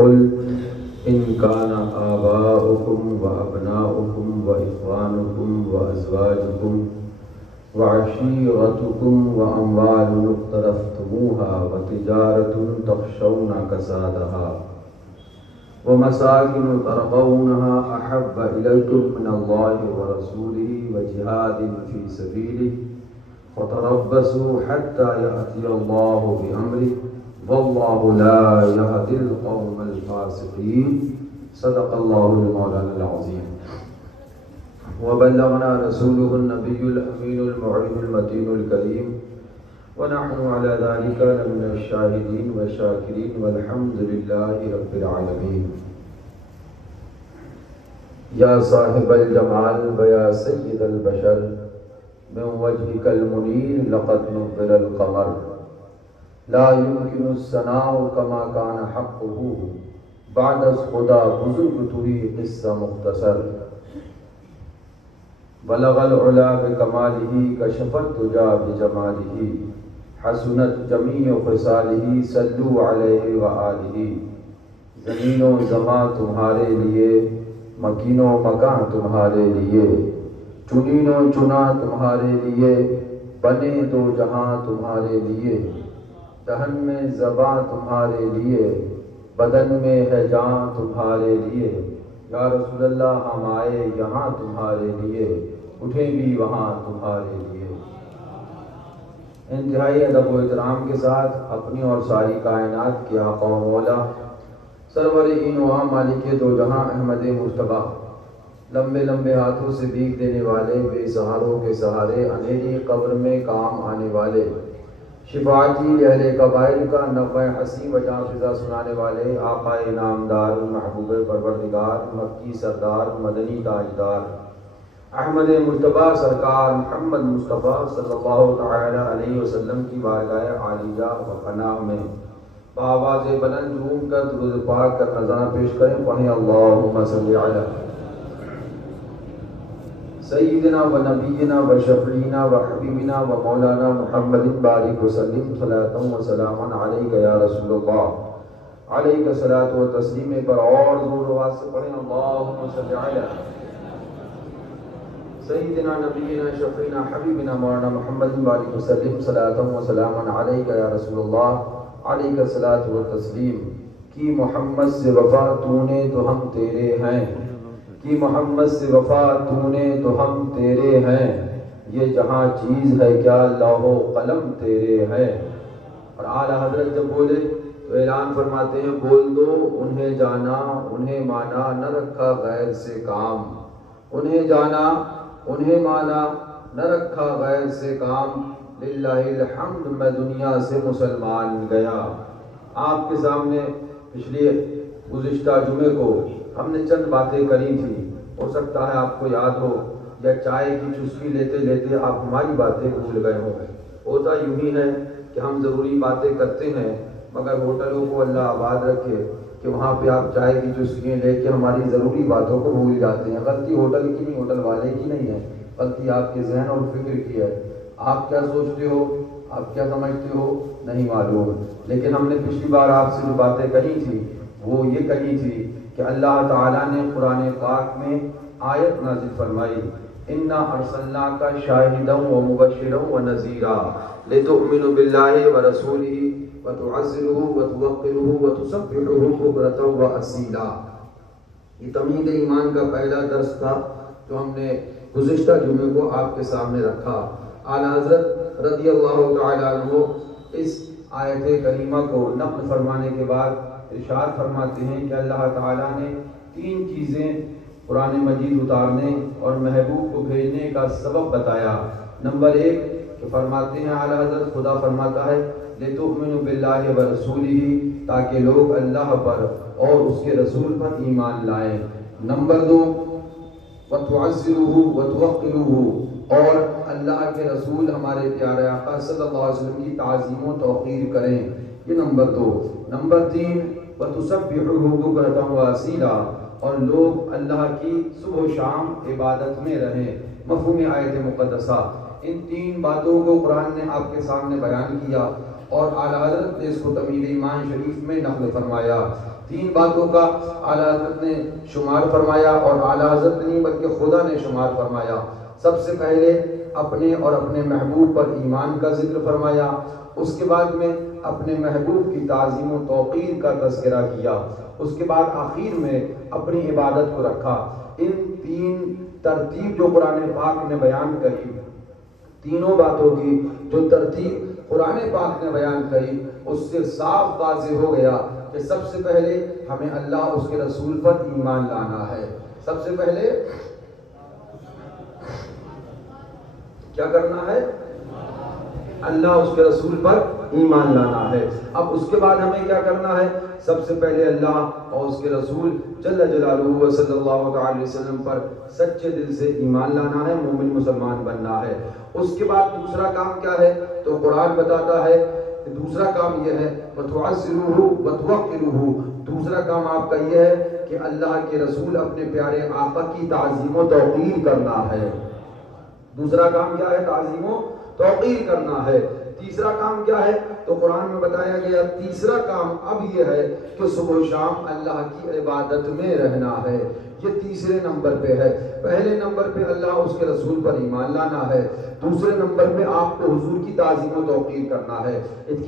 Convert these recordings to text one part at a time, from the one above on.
قل إن كان آباؤكم وأبناؤكم وإخوانكم وأزواجكم وعشيرتكم وأموال اقترفتموها وتجارة تخشون كسادها ومساكن ترضونها أحب إليكم من الله ورسوله وجهاد في سبيله فتربصوا حتى يأتي الله بأمره والله لا يهدي القوم الفاسقين صدق الله المولانا العظيم وبلغنا رسوله النبي الأمين المعين المتين الكريم ونحن على ذلك لمن الشاهدين والشاكرين والحمد لله رب العالمين يا صاحب الجمال ويا سيد البشر من وجهك المنير لقد نظر القمر لا يمكن الثناء كما كان حقه بعد از خدا بزرگتوی قصہ مختصر بلغ العلا بکمالہ کشف الدجا بجمالہ حسنت جمیع خصالہ صلو علیہ وآلہ زمین و زمان تمہارے لیے مکین و مکان تمہارے لیے چنین و چنا تمہارے لیے بنے دو جہاں تمہارے لیے دہن میں زباں تمہارے لیے بدن میں ہے جان تمہارے لیے یا رسول اللہ ہم آئے یہاں تمہارے لیے اٹھیں بھی وہاں تمہارے لیے۔ انتہائی ادب و احترام کے ساتھ اپنی اور ساری کائنات کے آقا و مولا سرور انعام مالک دو جہاں احمد مجتبیٰ لمبے لمبے ہاتھوں سے بھیک دینے والے بے سہاروں کے سہارے اندھیری قبر میں کام آنے والے شفاعتی اہل قبائل کا نغمہ حسین و جاں فضا سنانے والے آقا انعامدار محبوب پروردگار مکی سردار مدنی تاجدار احمد مجتبیٰ سرکار محمد مصطفیٰ صلی اللہ تعالی علیہ وسلم کی بارگاہ عالیہ و پناہ میں بآواز بلند جھوم کر درود پاک کر نذرانہ پیش کریں، پڑھیں اللہم صلی علی سیدنا و نبینا و شفیعنا و حبیبنا و مولانا محمد بارک وسلم صلاۃ و سلاما علیک یا رسول اللہ، علیک صلاۃ و تسلیم پر اور زور و آواز سے پڑھیں اللہم صلی علی سیدنا نبینا شفیعنا حبیبنا مولانا محمد بارک وسلم صلاۃ و سلاما علیک یا رسول اللہ، علیک صلاۃ و تسلیم۔ کی محمد سے وفا تو نے تو ہم تیرے ہیں، کی محمد سے وفا تو نے تو ہم تیرے ہیں، یہ جہاں چیز ہے کیا لوح و قلم تیرے ہیں۔ اور اعلیٰ حضرت جب بولے تو اعلان فرماتے ہیں بول دو انہیں جانا انہیں مانا نہ رکھا غیر سے کام، انہیں جانا انہیں مانا نہ رکھا غیر سے کام، للہ الحمد میں دنیا سے مسلمان گیا۔ آپ کے سامنے پچھلے گزشتہ جمعے کو ہم نے چند باتیں کری تھی، ہو سکتا ہے آپ کو یاد ہو یا چائے کی چسکی لیتے لیتے آپ ہماری باتیں بھول گئے ہوں۔ ہوتا یوں ہی ہے کہ ہم ضروری باتیں کرتے ہیں مگر ہوٹلوں کو اللہ آباد رکھے کہ وہاں پہ آپ چائے کی چسکیاں لے کے ہماری ضروری باتوں کو بھول جاتے ہیں۔ غلطی ہوٹل کی نہیں، ہوٹل والے کی نہیں ہے، غلطی آپ کے ذہن اور فکر کی ہے۔ آپ کیا سوچتے ہو، آپ کیا سمجھتے ہو نہیں معلوم، لیکن ہم نے پچھلی بار آپ سے جو باتیں کہی تھی وہ یہ کہی تھی کہ اللہ تعالیٰ نے قرآن پاک میں آیت نازل فرمائی انا ارسلناک شاہدا و مبشرا و نذیرا لتؤمنوا باللہ ورسولہ وتعزروہ وتوقروہ وتسبحوہ بکرۃ و اصیلا۔ یہ تمہید ایمان کا پہلا درس تھا جو ہم نے گزشتہ جمعے کو آپ کے سامنے رکھا۔ اعلیٰ حضرت رضی اللہ تعالی عنہ اس آیت کریمہ کو نقل فرمانے کے بعد ارشاد فرماتے ہیں کہ اللہ تعالیٰ نے تین چیزیں قرآن مجید اتارنے اور محبوب کو بھیجنے کا سبب بتایا۔ نمبر ایک کہ فرماتے ہیں اعلیٰ حضرت خدا فرماتا ہے لِتُؤْمِنُوا بِاللَّهِ وَرَسُولِهِ تاکہ لوگ اللہ پر اور اس کے رسول پر ایمان لائیں۔ نمبر دو وَتُعَزِّرُوهُ وَتُوَقِّرُوهُ اور اللہ کے رسول ہمارے پیارے آقا صلی اللہ علیہ وسلم کی تعظیم و توقیر کریں، یہ نمبر دو۔ نمبر تین وَتُسَبِّحُوهُ بُكْرَةً وَأَصِيلًا اور لوگ اللہ کی صبح و شام عبادت میں رہیں۔ مفہوم آیت مقدسہ ان تین باتوں کو قرآن نے آپ کے سامنے بیان کیا۔ اور اعلیٰ حضرت نے اس کو تمہید ایمان شریف میں نقل فرمایا۔ 3 باتوں کا اعلیٰ حضرت نے شمار فرمایا اور اعلیٰ حضرت نہیں بلکہ خدا نے شمار فرمایا۔ سب سے پہلے اپنے اور اپنے محبوب پر ایمان کا ذکر فرمایا، اس کے بعد میں اپنے محبوب کی تعظیم و توقیر کا تذکرہ کیا، اس کے بعد آخر میں اپنی عبادت کو رکھا۔ ان 3 ترتیب جو قرآن پاک نے بیان کری، تینوں باتوں کی جو ترتیب قرآن پاک نے بیان کری، اس سے صاف واضح ہو گیا کہ سب سے پہلے ہمیں اللہ اس کے رسول پر ایمان لانا ہے۔ سب سے پہلے کیا کرنا ہے؟ اللہ اس کے رسول پر ایمان لانا ہے۔ اب اس کے بعد ہمیں کیا کرنا ہے؟ سب سے پہلے اللہ اور اس کے رسول جل جلالہ و صلی اللہ علیہ وسلم پر سچے دل سے ایمان لانا ہے، مومن مسلمان بننا ہے۔ اس کے بعد دوسرا کام کیا ہے؟ تو قرآن بتاتا ہے کہ دوسرا کام یہ ہے وَتُعَزِّرُوهُ وَتُوَقِّرُوهُ، دوسرا کام آپ کا یہ ہے کہ اللہ کے رسول اپنے پیارے آقا کی تعظیم و توقیر کرنا ہے۔ دوسرا کام کیا ہے؟ تعظیم و توقیر کرنا ہے۔ تیسرا کام کیا ہے؟ تو قرآن میں بتایا گیا تیسرا کام اب یہ ہے کہ صبح و شام اللہ کی عبادت میں رہنا ہے۔ یہ تیسرے نمبر پہ ہے۔ پہلے نمبر پہ اللہ اس کے رسول پر ایمان لانا ہے، دوسرے نمبر پہ آپ کو حضور کی تعظیم و توقیر کرنا ہے۔ اس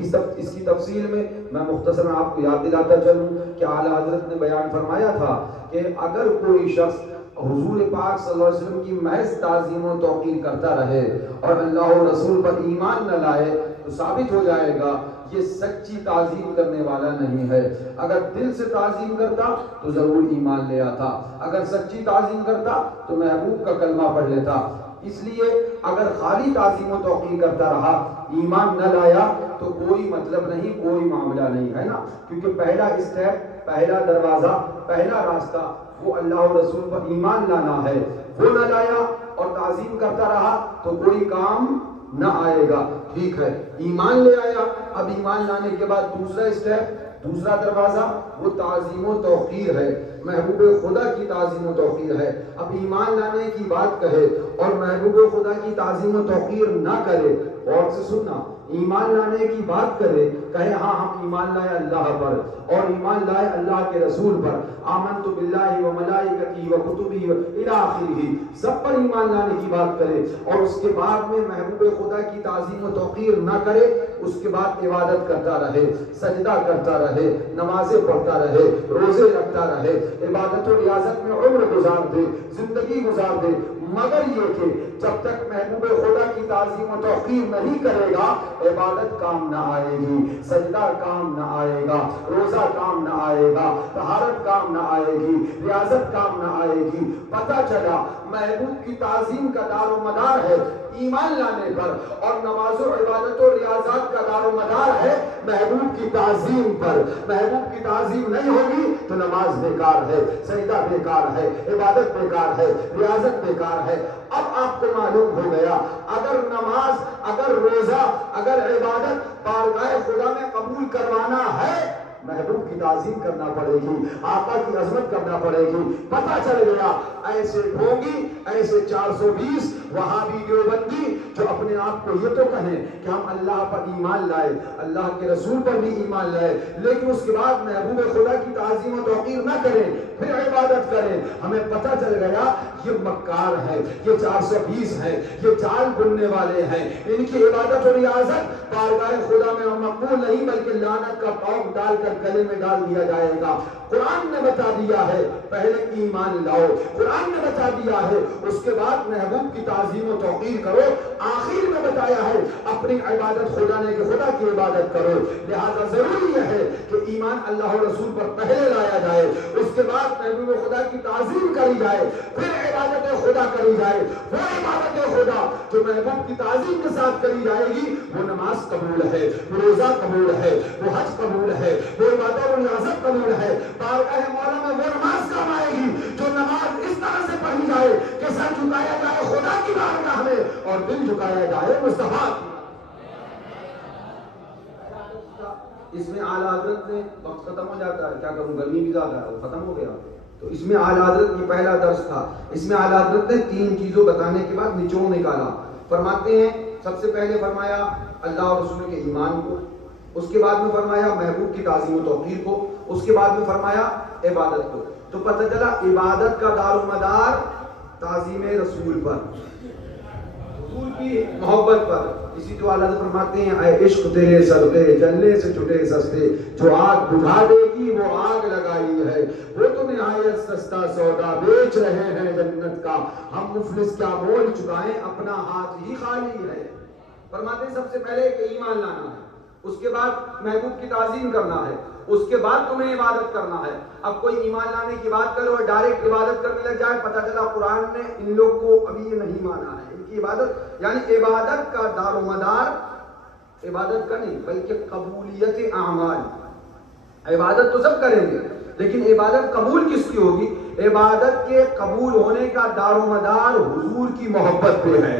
کی تفصیل میں مختصراً آپ کو یاد دلاتا چلوں کہ اعلیٰ حضرت نے بیان فرمایا تھا کہ اگر کوئی شخص حضور پاک صلی اللہ علیہ وسلم کی محض تعظیم و توقیر کرتا رہے اور اللہ و رسول پر ایمان نہ لائے تو ثابت ہو جائے گا یہ سچی تعظیم کرنے والا نہیں ہے۔ اگر دل سے تعظیم کرتا تو ضرور ایمان لے آتا، اگر سچی تعظیم کرتا تو محبوب کا کلمہ پڑھ لیتا۔ اس لیے اگر خالی تعظیم و توقیر کرتا رہا، ایمان نہ لایا تو کوئی مطلب نہیں، کوئی معاملہ نہیں ہے نا، کیونکہ پہلا اسٹیپ، پہلا دروازہ، پہلا راستہ وہ اللہ و رسول پر ایمان لانا ہے۔ وہ نہ لایا اور تعظیم کرتا رہا تو کوئی کام نہ آئے گا۔ ٹھیک ہے، ایمان لے آیا، اب ایمان لانے کے بعد دوسرا اسٹیپ، دوسرا دروازہ وہ تعظیم و توقیر ہے، محبوب خدا کی تعظیم و توقیر ہے۔ اب ایمان لانے کی بات کہے اور محبوب خدا کی تعظیم و توقیر نہ کرے، غور سے سننا، ایمان لانے کی بات کرے، کہے ہاں ہم ایمان لائے اللہ پر اور ایمان لائے اللہ کے رسول پر، آمنت باللہ و ملائکتی و کتبی الی آخرہ، سب پر ایمان لانے کی بات کرے اور اس کے بعد میں محبوب خدا کی تعظیم و توقیر نہ کرے، اس کے بعد عبادت کرتا رہے، سجدہ کرتا رہے، نمازیں پڑھتا رہے، روزے رکھتا رہے، عبادت و ریاضت میں عمر گزار دے، زندگی گزار دے، مگر یہ کہ جب تک محبوب خدا کی تعظیم و توقیر نہیں کرے گا عبادت کام نہ آئے گی، سجدہ کام نہ آئے گا، روزہ کام نہ آئے گا، طہارت کام نہ آئے گی، ریاضت کام نہ آئے گی۔ پتہ چلا محبوب کی تعظیم کا دار و مدار ہے ایمان لانے پر، اور نماز و عبادت و ریاضات کا دار و مدار ہے محبوب کی تعظیم پر۔ محبوب کی تعظیم نہیں ہوگی تو نماز بیکار ہے، سجدہ بیکار ہے، عبادت بیکار ہے، ریاضت بیکار ہے۔ اب آپ کو معلوم ہو گیا اگر نماز، اگر روزہ، اگر عبادت بارگاہ خدا میں قبول کروانا ہے محبوب کی تعظیم کرنا پڑے گی، آقا کی عظمت کرنا پڑے گی۔ پتہ چل گیا ایسے ڈھونگی، ایسے 420 وہابی دیوبندی جو اپنے آپ کو یہ تو کہیں کہ ہم اللہ پر ایمان لائے، اللہ کے رسول پر بھی ایمان لائے، لیکن اس کے بعد محبوب خدا کی تعظیم و توقیر نہ کریں، پھر عبادت کریں، ہمیں پتہ چل گیا یہ مکار ہے، یہ 420 ہے، یہ چال بننے والے ہیں، ان کی عبادت و ریاضت بارگاہ خدا میں مقبول نہیں بلکہ لعنت کا پاؤں ڈال کر گلے میں ڈال دیا جائے گا۔ قرآن نے بتا دیا ہے پہلے ایمان لاؤ، قرآن نے بتا دیا ہے اس کے بعد محبوب کی تعظیم و توقیر کرو، آخر میں بتایا ہے اپنی عبادت خدا نے کہ خدا کی عبادت کرو۔ لہذا ضروری یہ ہے کہ ایمان اللہ و رسول پر پہلے لایا جائے، اس کے بعد محبوب خدا کی تعظیم کری جائے، پھر عبادت خدا کری جائے۔ وہ عبادت خدا جو محبوب کی تعظیم کے ساتھ کری جائے گی وہ نماز قبول ہے، وہ روزہ قبول ہے، وہ حج قبول ہے، وہ عبادت و ریاضت قبول ہے۔ بارگاہ مولا میں وہ نماز کام آئے گی جو نماز اس طرح سے پڑھی جائے کہ سر جھکایا جائے خدا کی بارگاہ میں اور دل جھکایا جائے مصطفیٰ کی۔ اس میں اعلیٰ حضرت نے وقت ختم ہو جاتا ہے، کیا کروں گرمی بھی زیادہ ہے، وہ ختم ہو گیا، تو اس میں اعلیٰ حضرت یہ پہلا درس تھا۔ اس میں اعلیٰ حضرت نے 3 چیزوں بتانے کے بعد نچوڑ نکالا۔ فرماتے ہیں سب سے پہلے فرمایا اللہ اور رسول کے ایمان کو، اس کے بعد میں فرمایا محبوب کی تعظیم و توقیر کو، اس کے بعد میں فرمایا عبادت کو. تو پتہ چلا عبادت کا دار و مدار تعظیم رسول پر، حضور کی محبت پر. اسی تو اللہ فرماتے ہیں اے عشق تیرے صدقے جلنے سے چھٹے سستے، جو آگ بجھا دے گی وہ آگ لگائی ہے، وہ تو نہایت سستا سودا بیچ رہے ہیں جنت کا، ہم مفلس کیا مول چکائیں اپنا ہاتھ ہی خالی ہے. فرماتے ہیں سب سے پہلے کہ ایمان لانا ہے، اس کے بعد محبوب کی تعظیم کرنا ہے، اس کے بعد تمہیں عبادت کرنا ہے. اب کوئی ایمان لانے کی بات کرو اور ڈائریکٹ عبادت کرنے لگ جائے، پتہ چلا قرآن نے ان لوگ کو ابھی یہ نہیں مانا ہے. ان کی عبادت یعنی عبادت کا دار و مدار عبادت کا نہیں بلکہ قبولیت اعمال. عبادت تو سب کریں گے لیکن عبادت قبول کس کی ہوگی؟ عبادت کے قبول ہونے کا دار و مدار حضور کی محبت پہ ہے،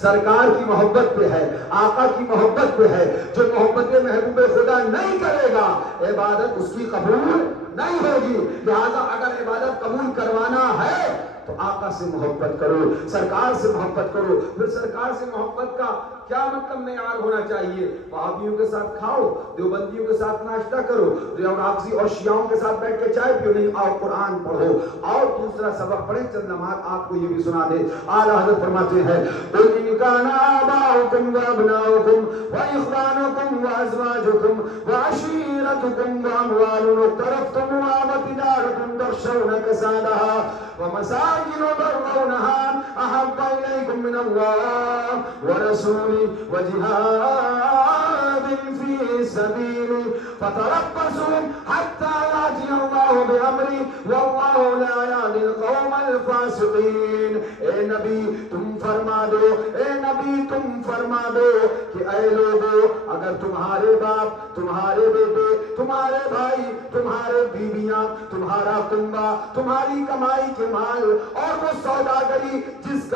سرکار کی محبت پہ ہے، آقا کی محبت پہ ہے. جو محبت محبوب خدا نہیں کرے گا عبادت اس کی قبول نہیں ہوگی. لہذا اگر عبادت قبول کروانا ہے تو آقا سے محبت کرو، سرکار سے محبت کرو. پھر سرکار سے محبت کا کیا مطلب معیار ہونا چاہیے؟ وہابیوں کے ساتھ کھاؤ، دیوبندیوں کے ساتھ ناشتہ کرو، راکسی اور شیعوں کے ساتھ بیٹھ کے چائے پیو نہیں. آؤ قرآن پڑھو اور دوسرا سبق پڑھیں. چند نماز آپ کو یہ بھی سنا دے. اعلیٰ حضرت فرماتے ہیں قل ان کان آباؤکم وابناؤکم واخوانکم وازواجکم وعشیرتکم واموال اقترفتموها وتجارة تخشون کسادها ومساكن ترضونها احب اليكم من الله ورسوله وجهاد في سبيله فتربصوا حتى ياتي الله بامره والله لا يهدي القوم الفاسقين. اے نبی تم فرما دو، اے نبی تم فرما دو کہ اے لوگو اگر تمہارے باپ، تمہارے بیٹے، تمہارے بھائی، تمہارے بیویاں، تمہارا کنبہ، تمہاری کمائی کے مال اور وہ سوداگری جس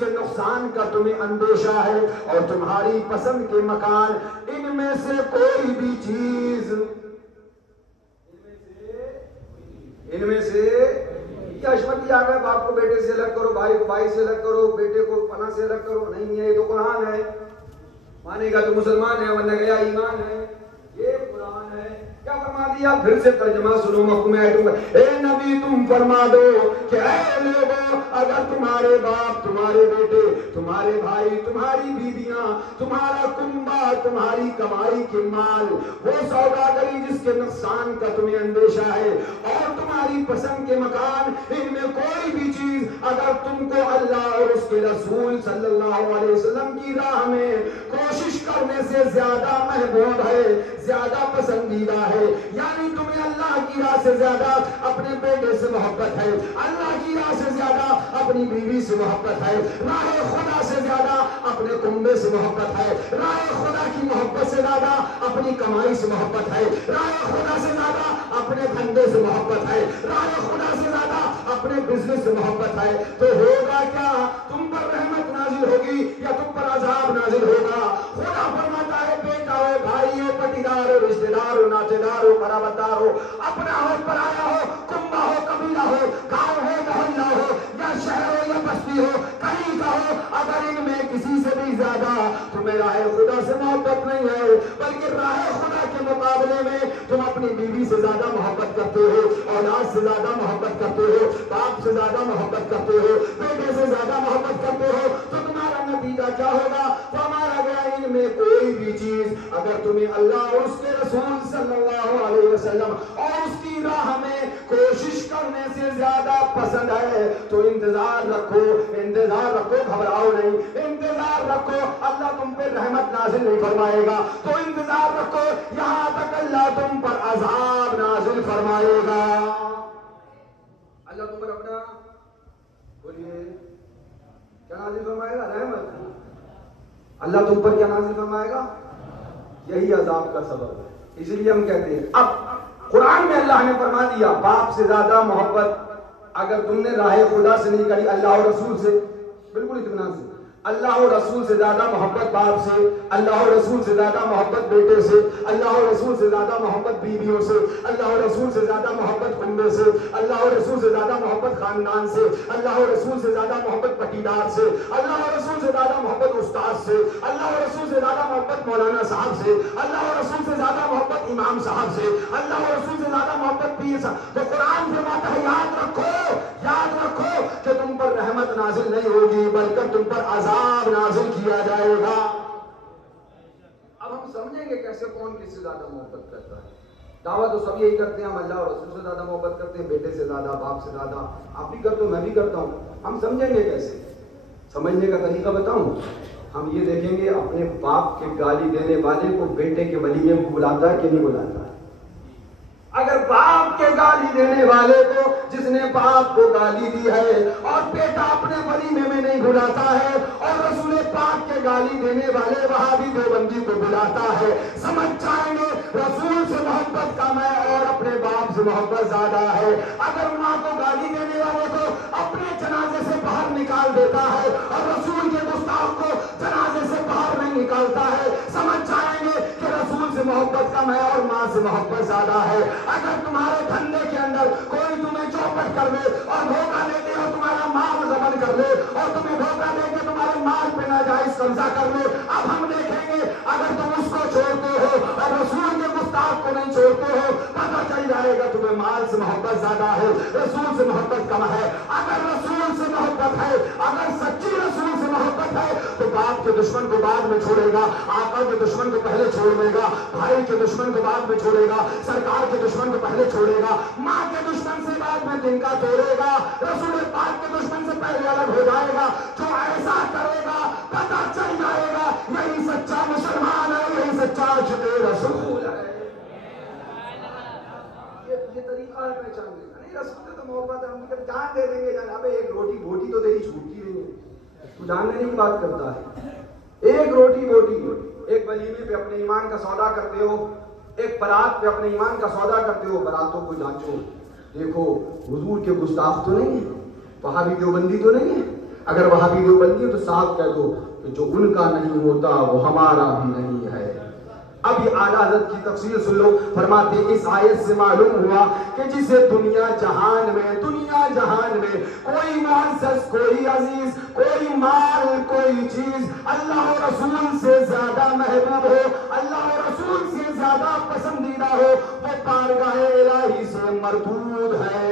کے نقصان کا تمہیں اندیشہ ہے اور تمہاری پسند کے مکان، ان میں سے کوئی بھی چیز کیا اشمتی آ گئے باپ کو بیٹے سے الگ کرو، بھائی کو بھائی سے الگ کرو، بیٹے کو پناہ سے الگ کرو؟ نہیں ہے، یہ تو قرآن ہے. مانے گا تو مسلمان ہے ورنہ گیا ایمان ہے. یہ قرآن ہے. کیا فرما دیا؟ پھر سے ترجمہ سنو مفہوم آیتوں کا. اے نبی تم فرما دو کہ اے لوگوں اگر تمہارے باپ، تمہارے بیٹے، تمہارے بھائی، تمہاری بیویاں، تمہارا کنبہ، تمہاری کمائی کے مال، وہ سوداگری جس کے نقصان کا تمہیں اندیشہ ہے اور تمہاری پسند کے مکان، ان میں کوئی بھی چیز اگر تم کو اللہ اور اس کے رسول صلی اللہ علیہ وسلم کی راہ میں کوشش کرنے سے زیادہ محبوب ہے، زیادہ پسندیدہ ہے، یعنی تمہیں اللہ کی راہ سے زیادہ اپنے بیٹے سے محبت ہے، اللہ کی راہ سے زیادہ اپنی بیوی سے محبت ہے، راہ خدا سے زیادہ اپنے کنبے سے محبت ہے، راہ خدا کی محبت سے زیادہ اپنی کمائی سے محبت ہے، راہ خدا سے زیادہ اپنے دھندے سے محبت ہے، راہ خدا سے زیادہ اپنے بزنس سے محبت ہے. تو ہوگا کیا؟ تم پر رحمت نازل ہوگی یا تم پر عذاب نازل ہوگا؟ خدا فرماتا ہے بیٹا ہو، بھائی ہو، پٹیدار ہو، رشتہ دار ہو، ناطے دار ہو، قرابت دار ہو، اپنا ہو، پرایا ہو، کنبہ ہو، قبیلہ ہو، گاؤں ہو، محلہ ہو یا شہر ہو یا بستی ہو، کہیں کا ہو، اگر ان میں کسی سے بھی زیادہ تمہیں راہ خدا سے محبت نہیں ہے بلکہ راہ خدا کے مقابلے میں تم اپنی بیوی سے زیادہ محبت کرتے ہو، اولاد سے زیادہ محبت کرتے ہو، باپ سے زیادہ محبت کرتے ہو، بیٹے سے زیادہ محبت کرتے ہو، تو تمہارا نتیجہ کیا ہوگا؟ تو ہمارا گیا ان میں کوئی بھی چیز اگر تمہیں اللہ اور اس کے رسول صلی اللہ علیہ وسلم اور اس کی راہ میں کوشش کرنے سے زیادہ پسند ہے تو انتظار رکھو، انتظار رکھو، گھبراؤ نہیں، انتظار رکھو. اللہ تم پہ رحمت نازل نہیں فرمائے گا تو انتظار رکھو یہاں تک اللہ تم پر عذاب نازل فرمائے گا. اللہ تم پر اپنا بولیے کیا نازل فرمائے گا؟ رحمت. اللہ تم پر کیا نازل فرمائے گا؟ یہی عذاب کا سبب ہے. اس لیے ہم کہتے ہیں اب قرآن میں اللہ نے فرما دیا باپ سے زیادہ محبت اگر تم نے راہ خدا سے نہیں کری، اللہ اور رسول سے، بالکل اطمینان سے، اللہ و رسول سے زیادہ محبت باپ سے، اللہ و رسول سے زیادہ محبت بیٹے سے، اللہ و رسول سے زیادہ محبت بیویوں سے، اللہ و رسول سے زیادہ محبت کنبے سے، اللہ و رسول سے زیادہ محبت خاندان سے، اللہ و رسول سے زیادہ محبت پٹیدار سے، اللہ و رسول سے زیادہ محبت استاد سے، اللہ و رسول سے زیادہ محبت مولانا صاحب سے، اللہ و رسول سے زیادہ محبت امام صاحب سے، اللہ و رسول سے زیادہ محبت پیر صاحب۔ تو قرآن فرماتا ہے یاد رکھو کہ تم پر رحمت نازل نہیں ہوگی بلکہ تم پر عذاب نازل کیا جائے گا۔ اب ہم سمجھیں گے کیسے کون کس سے زیادہ محبت کرتا ہے۔ دعویٰ تو سب یہی کرتے ہیں، ہم اللہ اور رسول سے زیادہ محبت کرتے ہیں، بیٹے سے زیادہ، باپ سے زیادہ، آپ بھی کرتے ہو میں بھی کرتا ہوں۔ ہم سمجھیں گے کیسے؟ سمجھنے کا طریقہ بتاؤں؟ ہم یہ دیکھیں گے اپنے باپ کے گالی دینے والے کو بیٹے کے ولیمے کو بلاتا ہے کہ نہیں بلاتا ہے؟ اگر باپ کے گالی دینے والے کو، جس نے باپ کو گالی دی ہے اور بیٹا اپنے ولیمے میں نہیں بلاتا ہے، اور رسول پاک کے گالی دینے والے وہابی دیوبندی کو بلاتا ہے، سمجھ جائیں گے رسول سے محبت کم ہے اور اپنے باپ سے محبت زیادہ ہے۔ اگر ماں کو گالی دینے والے کو اپنے جنازے سے باہر نکال دیتا ہے اور رسول کے گستاخ کو جنازے سے باہر نہیں نکالتا ہے، سمجھ جائیں گے کہ رسول سے محبت کم ہے اور ماں سے محبت زیادہ ہے۔ اگر تمہارے دھندے کے اندر کوئی تمہیں چوپٹ کر دے اور دھوکہ دے دے اور تمہارا مال ضبط کر دے اور تمہیں دھوکہ دے کے تمہارے مال پہ ناجائز قبضہ کر لے، اب ہم دیکھیں گے اگر تم اس کو چھوڑتے ہو اور رسول کے گستاخ کو نہیں چھوڑتے ہو، پتہ چل جائے گا تمہیں مال سے محبت زیادہ ہے، رسول سے محبت کم ہے۔ اگر رسول سے محبت ہے، اگر سچی رسول سے محبت ہے تو باپ کے دشمن کو بعد میں چھوڑے گا، آقا کے دشمن کو پہلے چھوڑ دے گا، بھائی کے دشمن کو بعد میں چھوڑے گا، سرکار کے دشمن کو پہلے چھوڑے گا، ماں کے دشمن سے بعد میں تنکا توڑے گا، رسول پاک کے دشمن سے پہلے الگ ہو جائے گا۔ جو ایسا کرے گا پتہ چل جائے گا یہی سچا مسلمان ہے، یہی سچا عاشق رسول ہے۔ یہ طریقہ ہے پہچاننے کا۔ نہیں رسول سے تو محبت ہے، ہم جان دے دیں گے، جان ابے ایک روٹی تو تیری چھوٹتی نہیں ہے، تو جان دینے کی بات کرتا ہے۔ ایک روٹی ایک ولیمے پہ اپنے ایمان کا سودا کرتے ہو، ایک برات پہ اپنے ایمان کا سودا کرتے ہو، براتوں کو جانچو، دیکھو حضور کے گستاخ تو نہیں ہیں، وہابی دیوبندی تو نہیں ہے؟ اگر وہابی دیوبندی ہے تو صاحب کہہ دو کہ جو ان کا نہیں ہوتا وہ ہمارا بھی نہیں ہے۔ اب یہ اعلیٰ حضرت کی تفسیر سن لو، فرماتے ہیں اس آیت سے معلوم ہوا کہ جسے دنیا جہان میں کوئی معزز، کوئی عزیز، کوئی مال، کوئی چیز اللہ و رسول سے زیادہ محبوب ہو، اللہ و رسول سے زیادہ پسندیدہ ہو، وہ بارگاہ الہی سے مردود ہے۔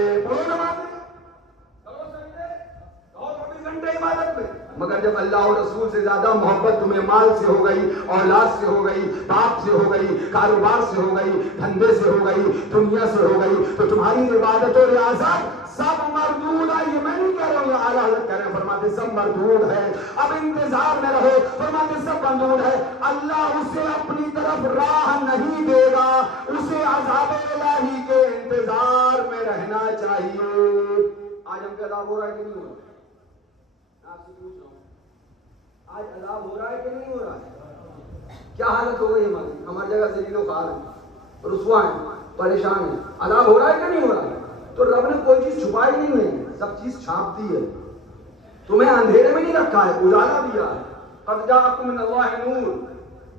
گھنٹے عبادت میں، مگر جب اللہ اور رسول سے زیادہ محبت تمہیں مال سے ہو گئی، اولاد سے ہو گئی، باپ سے ہو گئی، کاروبار سے ہو گئی، دھندے سے ہو گئی، دنیا سے ہو گئی، تو تمہاری عبادت و ریاضت سب مردود ہے۔ یہ میں نہیں کہہ رہا ہوں، یہ اعلیٰ حضرت کہہ رہے ہیں، فرماتے سب مردود ہے، اب انتظار میں رہو، فرماتے سب مردود ہے۔ اللہ اسے اپنی طرف راہ نہیں دے گا، اسے عذاب الہی کے انتظار میں رہنا چاہیے۔ آج ہم پہ عذاب ہو رہا ہے کہ نہیں ہو رہا؟ آپ سے پوچھ رہا ہوں، آج عذاب ہو رہا ہے کہ نہیں ہو رہا ہے؟ کیا حالت ہو گئی ہماری جگہ ذلیل و خوار ہیں، رسوا ہیں، پریشان ہیں، عذاب ہو رہا ہے کہ نہیں ہو رہا ہے؟ تو رب نے کوئی چیز چھپائی نہیں ہے، سب چیز چھاپ دی ہے، تمہیں اندھیرے میں نہیں رکھا ہے، اجالا دیا ہے۔ قد جاءکم من اللہ نور،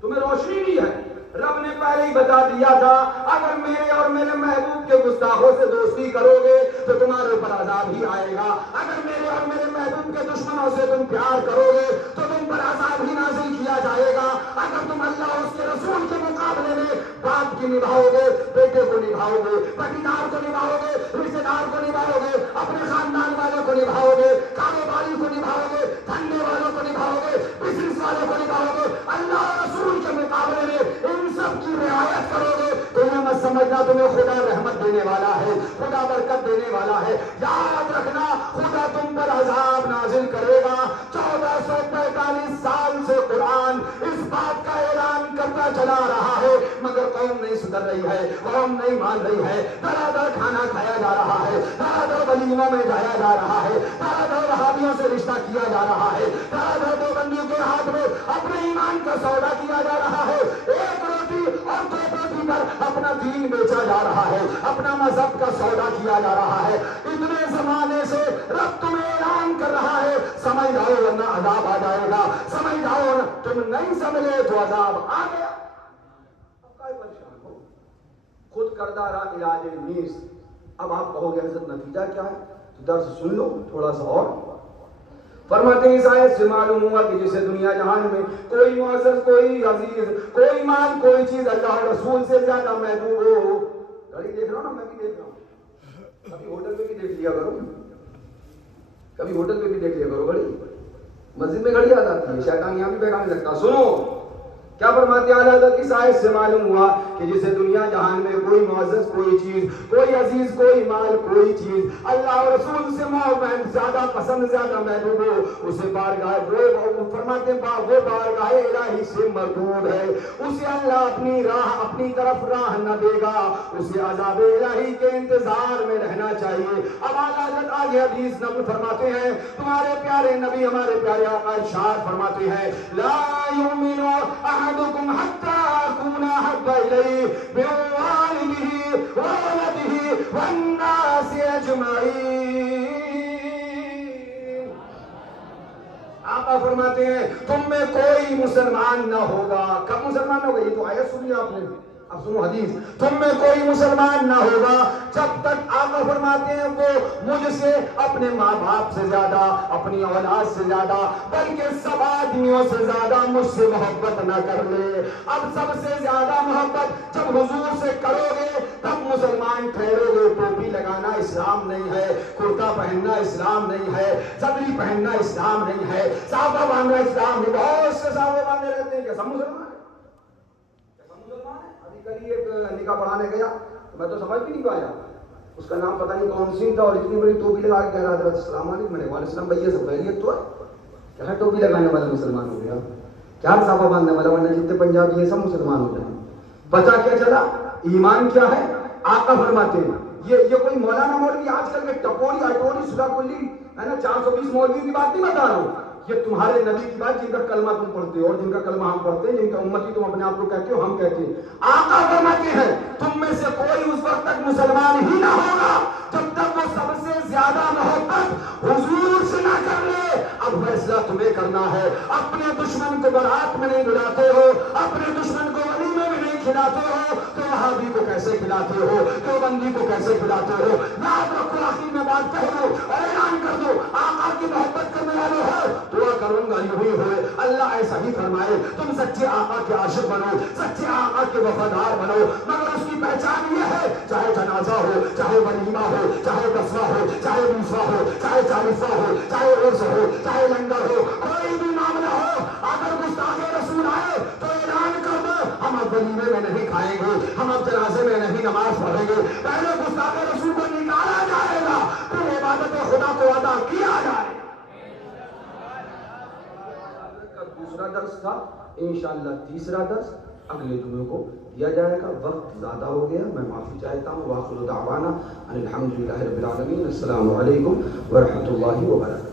تمہیں روشنی دی ہے۔ رب نے پہلے ہی بتا دیا تھا اگر میرے اور میرے محبوب کے گستاخوں سے دوستی کرو گے تو تمہارے اوپر عذاب ہی آئے گا، اگر میرے اور میرے محبوب کے دشمنوں سے تم پیار کرو گے تو تم پر عذاب ہی نازل کیا جائے گا، اگر تم اللہ اور اس کے رسول کے مقابلے میں باپ کی نبھاؤ گے، بیٹے کو نبھاؤ گے، پٹیدار کو نبھاؤ گے، رشتے دار کو نبھاؤ گے، اپنے خاندان والوں کو نبھاؤ گے، کاروباری کو نبھاؤ گے، دھندے والوں کو نبھاؤ گے، بزنس والوں کو نبھاؤ گے، اللہ اور رسول کے مقابلے میں ان سب کی رعایت کرو گے تو یہ مت سمجھنا تمہیں خدا رحمت دینے والا ہے، خدا برکت دینے والا ہے۔ یاد رکھنا خدا تم پر عذاب نازل کرے گا۔ 1445 سال سے قرآن اس بات کا اعلان کرتا چلا رہا ہے، مگر قوم نہیں سدھر رہی ہے، قوم نہیں مان رہی ہے، در کھانا کھایا جا رہا ہے، در ولیموں میں جایا جا رہا ہے، در وہابیوں سے رشتہ کیا جا رہا ہے، در دیوبندیوں کے ہاتھ میں اپنے ایمان کا سودا کیا جا رہا ہے، ایک روٹی اور دو روٹی پر اپنا دین بیچا جا رہا ہے، اپنا مذہب کا سودا کیا جا رہا ہے۔ اتنے زمانے سے رب تمہیں اعلان کر رہا ہے سمجھ جاؤ ورنہ عذاب آ جائے گا، سمجھ جاؤ تم نہیں سمجھے تو عذاب آ گیا۔ اب کائے پریشان ہو، خود کردہ رہا علاج نیس۔ اب آپ کہو گے حضرت نتیجہ کیا ہے؟ تو درس سن لو تھوڑا سا اور۔ فرماتے ہیں اس آیت سے معلوم ہوا کہ جسے دنیا جہان میں کوئی معزز، کوئی عزیز، کوئی مال، کوئی چیز اللہ رسول سے زیادہ محبوب ہو۔ گھڑی دیکھ رہا ہوں نا، میں بھی دیکھ رہا ہوں، کبھی ہوٹل پہ بھی دیکھ لیا کرو، کبھی ہوٹل پہ بھی دیکھ لیا کرو گھڑی، مسجد میں گھڑی آ جاتی ہے، شیطان یہاں بھی بیٹھا نہیں سکتا۔ سنو کیا فرماتے ہیں اعلیٰ حضرت کی آیت سے معلوم ہوا کہ جسے دنیا جہان میں کوئی معزز، کوئی چیز، کوئی عزیز، کوئی مال، کوئی چیز اللہ اور رسول سے محبت زیادہ پسند، زیادہ محبوب ہو، اسے بارگاہ وہ فرماتے ہیں وہ بارگاہ الہی سے مردود ہے، اسے اللہ اپنی راہ، اپنی طرف راہ نہ دے گا، اسے عذاب الہی کے انتظار میں رہنا چاہیے۔ اب اعلیٰ حضرت آگے حدیث نقل فرماتے ہیں، تمہارے پیارے نبی، ہمارے پیارے آقا ارشاد فرماتے ہیں، لا یؤمن احدکم حتی اکون احب الیہ من والدہ وولدہ والناس اجمعین۔ آقا فرماتے ہیں تم میں کوئی مسلمان نہ ہوگا، کب مسلمان ہوگا؟ یہ تو آیت سنی آپ نے، اب سنو حدیث، تم میں کوئی مسلمان نہ ہوگا جب تک، آقا فرماتے ہیں، وہ مجھ سے اپنے ماں باپ سے زیادہ، اپنی اولاد سے زیادہ، بلکہ سب آدمیوں سے زیادہ مجھ سے محبت نہ کر لے۔ اب سب سے زیادہ محبت جب حضور سے کرو گے تب مسلمان ٹھہرو گے۔ ٹوپی لگانا اسلام نہیں ہے، کرتا پہننا اسلام نہیں ہے، صدری پہننا اسلام نہیں ہے، صحابہ باندھنا اسلام نہیں۔ بہت سے صحابہ باندھے رہتے ہیں، کیا سب مسلمان ہیں؟ کل ایک نکاح پڑھانے گیا، میں تو سمجھ بھی نہیں پایا، اس کا نام پتہ نہیں کون سی تھا، اور اتنی بڑی ٹوپی لگا کے کہہ رہا حضرت السلام علیکم۔ میں نے وعلیکم السلام، بھائی یہ سب خیریت تو ہے؟ کیا ٹوپی لگانے والا مسلمان ہو گیا؟ کیا صافہ باندھنے والا؟ ورنہ جتنے پنجابی ہیں سب مسلمان ہو جائیں۔ پتہ کیا چلا ایمان کیا ہے؟ آقا فرماتے ہیں یہ کوئی مولانا مولوی آج کل کے ٹپوری اٹوری سدا کلی ہے نا 420 مولوی کی بات نہیں بتا رہا ہوں، یہ تمہارے نبی کی بات، جن کا کلمہ تم پڑھتے ہو اور جن کا کلمہ ہم پڑھتے ہیں، جن کا امتی تم اپنے آپ کو کہتے ہو، ہم کہتے ہیں۔ آقا فرماتے ہیں تم میں سے کوئی اس وقت تک مسلمان ہی نہ ہوگا جب تک وہ سب سے زیادہ محبت حضور سے نہ کر لے۔ اب فیصلہ تمہیں کرنا ہے، اپنے دشمن کو برات میں نہیں بلاتے ہو، اپنے دشمن کو ولیمے میں نہیں کھلاتے ہو، تو وہابی کو کیسے کھلاتے ہو، دیوبندی کو کیسے کھلاتے ہو؟ یاد رکھو، آخر میں بات کہہ دو اور اعلان کر دو، آقا کی محبت کرنے والے ہو، دعا کروں گا یوں ہی ہوئے، اللہ ایسا ہی فرمائے، تم سچے آقا کے عاشق بنو، سچے آقا کے وفادار بنو۔ مگر اس کی پہچان یہ ہے، چاہے جنازہ ہو، چاہے ولیمہ ہو، چاہے دسواں ہو، چاہے بیسواں ہو، چاہے 40واں ہو، چاہے عرس ہو، چاہے لنگر ہو، کوئی بھی معاملہ ہو، اگر گستاخ رسول آئے تو اعلان کر دو، ہم اب ولیمے میں نہیں کھائیں گے، ہم اب جنازے میں نہیں نماز پڑھیں گے، پہلے گستاخ رسول کو نکالا جائے گا، پھر عبادت خدا کو ادا کیا جائے گا۔ دوسرا درس تھا، انشاءاللہ تیسرا درس اگلے جمعے کو دیا جائے گا۔ وقت زیادہ ہو گیا، میں معافی چاہتا ہوں۔ وآخر دعوانا ان الحمدللہ رب العالمین۔ السلام علیکم ورحمۃ اللہ وبرکاتہ۔